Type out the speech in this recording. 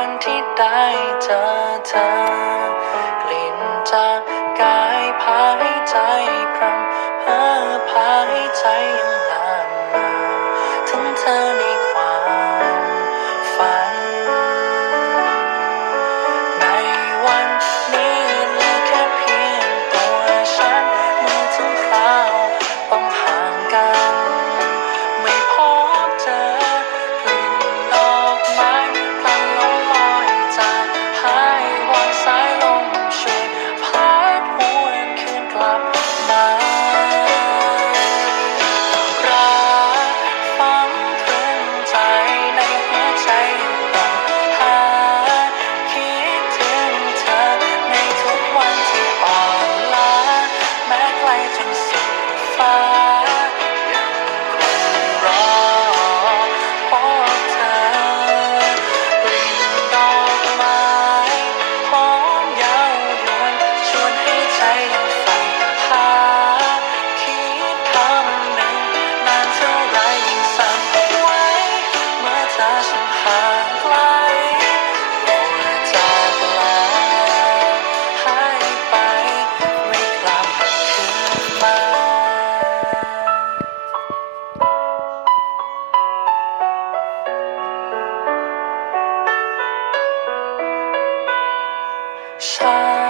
อนที่ได้เจอเธอกลิ่นจากกายพาให้ใจพรำเพ้อพาให้ใจยังลามมทั้งเธอใน shine.